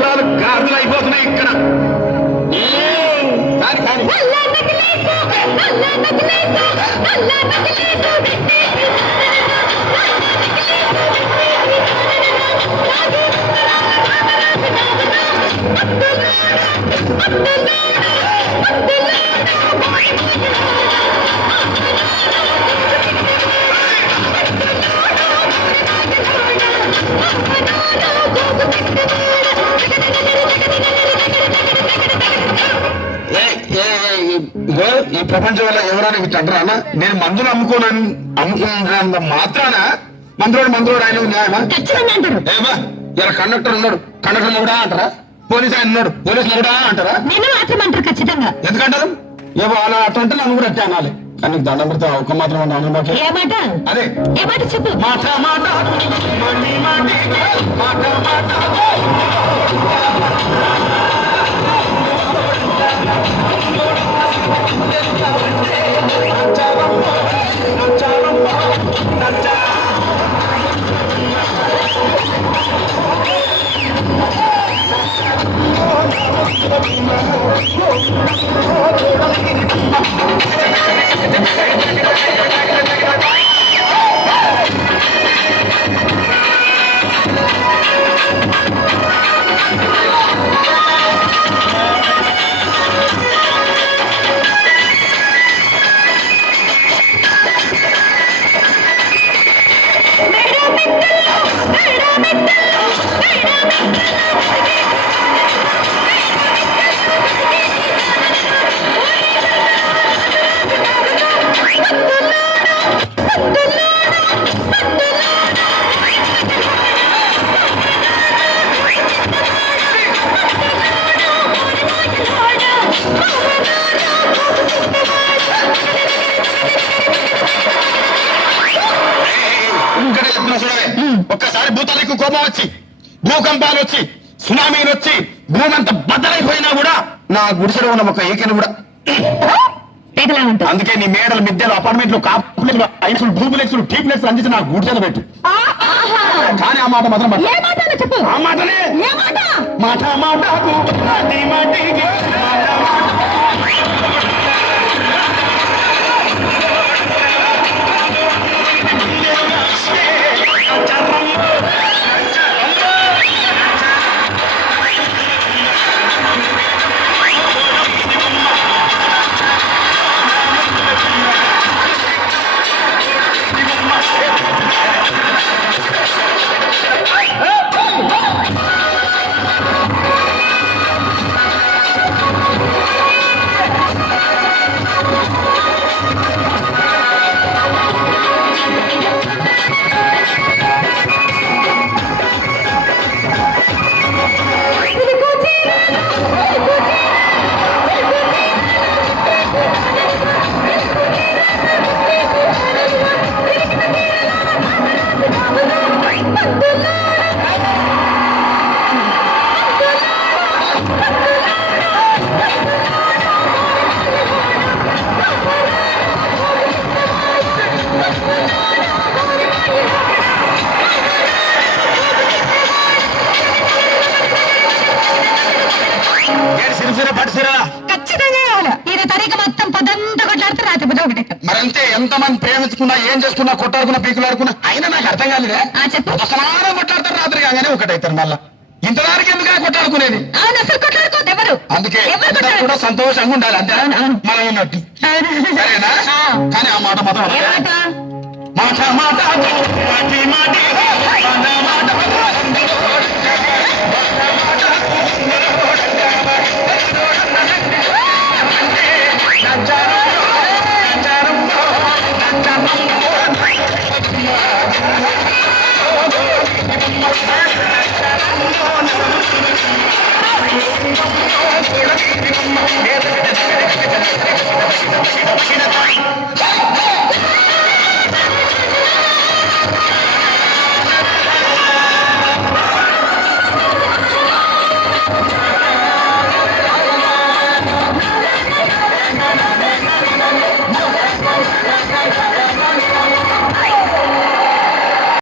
గుర్రాలు గాజులు అయిపోతున్నాయి ఇక్కడ. ఈ ప్రపంచంలో ఎవరైనా అంటారా? నేను మందులు అమ్ముకున్నంత మాత్రాన మందులోడు ఆయన న్యాయమా? ఏమా ఇలా కండక్టర్ ఉన్నాడు, కండక్టర్ కూడా అంటారా? పోలీస్ ఆయన ఉన్నాడు, పోలీసులు కూడా అంటారా? ఖచ్చితంగా ఎందుకంటారు? ఏమో అలా అట్లంటే నన్ను కూడా అట్టే అనాలి. కానీ దండం పెడితే ఒక్క మాత్రం అదే చెప్పు. మాట మాట ఒక్కసారి భూతాలకు కోపం వచ్చి, భూకంపాలు వచ్చి, సునామీలు వచ్చి, భూమంతా బద్దలైపోయినా కూడా నా గుడిసెలో ఉన్న ఒక ఏకైనా కూడా. అందుకే నీ మేడలు, మిద్దెలు, అపార్ట్మెంట్లు, కాంప్లెక్స్లు, ఐసులు, డూప్లెక్స్లు, టీప్లెక్స్లు అందించి నా గుడిసెలు పెట్టు. కానీ ఆ మాట మాత్రం ఆ మాటనే మాట మాటకు మరంతే. ఎంతమంది ప్రేమించుకున్నా, ఏం చేసుకున్నా, కొట్టాడుకున్నా, పీకులాడుకున్నా అయినా నాకు అర్థం కాలేదే. సమానం కొట్లాడతారు, రాత్రి కాగానే ఒకటైతారు. మళ్ళా ఇంతదానికి ఎందుకు కొట్టాడుకునేది? అందుకే కూడా సంతోషంగా ఉండాలి, అంతే మనం ఉన్నట్టు. సరేనా? కానీ ఆ మాట మాత్రం మాట మాట